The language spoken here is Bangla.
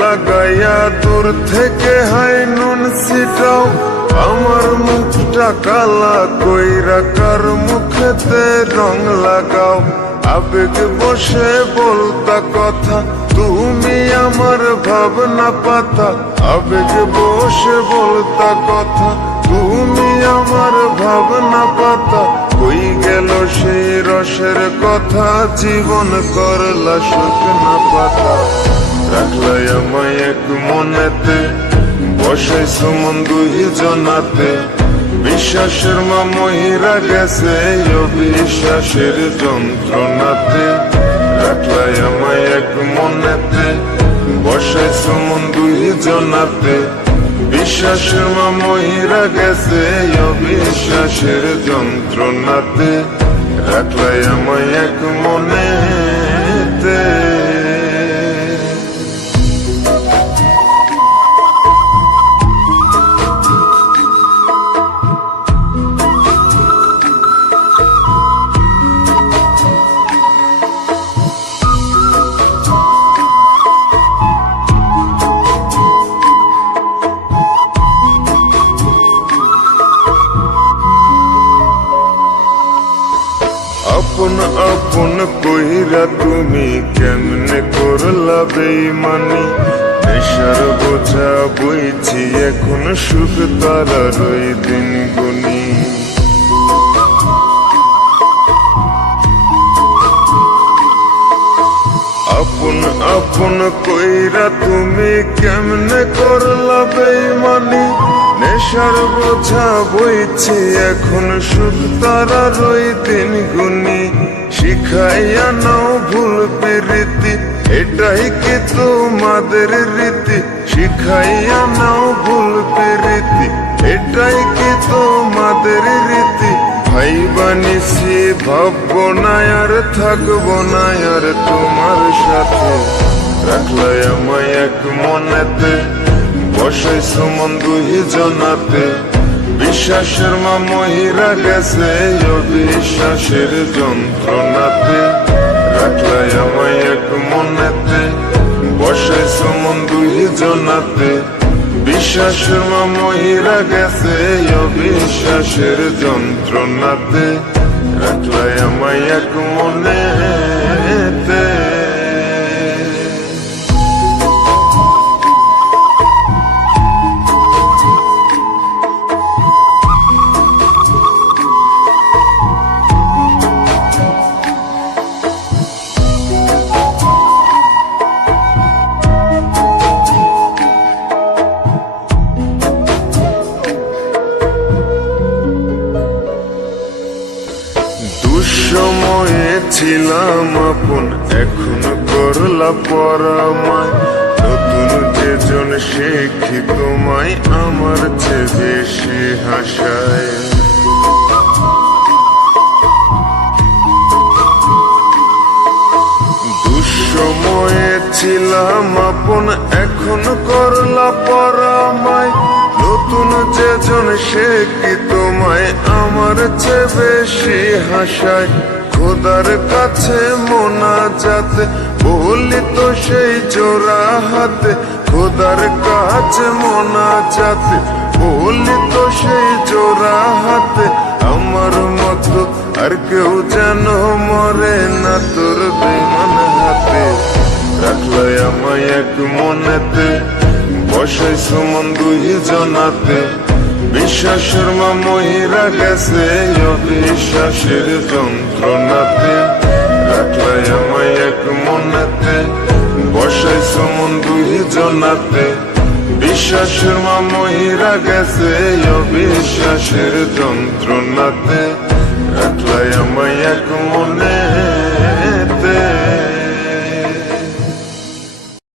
লাগাইয়া দূর থেকে হাই নুন ছিটাও, আমার মুখটা কালা কইরা কার মুখেতে রং লাগাও। আবেগ বসে বলতা কথা, তুমি আমার ভাবনা পাতা। আবেগ বসে বলতা কথা, তুমি আমার ভাবনা পাতা। কই গেল সেই রসের কথা, জীবন করলা শুকনা পাতা। রাখলাই আমায় এক মনেতে, বসাইছো মন দুই জনাতে। বিশ্বাসের মা মহিরা গেছে অবিশ্বাসের যন্ত্রণাতে। রাখলাই আমায় এক মনেতে, বসাইছো মন দুই জনাতে। বিশ্বাসের মা মহিরা গেছে অবিশ্বাসের যন্ত্রণাতে। রাখলাই আমায় এক মনেতে। আপন আপন কইরা তুমি কেমনে করলা বেইমানি। নেশার বোঝা বইছি এখন, সুখ তারার ওই দিন গুনি। আপন আপন কইরা তুমি কেমনে করলা বেইমানি। নেশার বোঝা বইছি এখন, সুখ তারার ওই দিন গুনি। শিখাইয়া নাও ভুল প্রীতি, এটাই কি তোমাদের রীতি। শিখাইয়া নাও ভুল প্রীতি, এটাই কি তোমাদের রীতি। ভাই বানিছি ভাববো না আর থাকবো না আর তোমার সাথে। রাখলাই আমায় এক মনেতে, বসাইছো মন দুই জনাতে। বিশ্বাসের মা মহিরা গেছে অবিশ্বাসের যন্ত্রণাতে। রাখলাই আমায় এক মনেতে, বসাইছো মন দুই জনাতে। বিশ্বাসের মা মহিরা গেছে অবিশ্বাসের যন্ত্রণাতে। রাখলাই আমায় এক মনেতে। দুঃসময়ে ছিলাম আপন, এখন করলা পরামায়। নতুন যেজন শিখি তোমায়, আমার চেয়ে বেশি হাসায়। দুঃসময়ে ছিলাম আপন, এখন করলা পরামায়। নতুন যেজন শিখি তোমায়, আমার চেয়ে বেশি হাসায়। খোদার কাছে মোনাজাতে বলি তো সেই জোড়া হাতে। খোদার কাছে মোনাজাতে বলি তো সেই জোড়া হাতে। আমার মতো আর কেউ যেন মরে না তোর বেমান হাতে। রাখলাই আমায় এক মনেতে, বসাইছো মন দুই জনাতে। বিশ্বাসের মা মহিরা গেছে অবিশ্বাসের যন্ত্রণাতে। রাখলাই আমায় এক মনেতে, বসাইছো মন দুই জনাতে। বিশ্বাসের মা মহিরা গেছে অবিশ্বাসের যন্ত্রণাতে। রাখলাই আমায় এক মনে।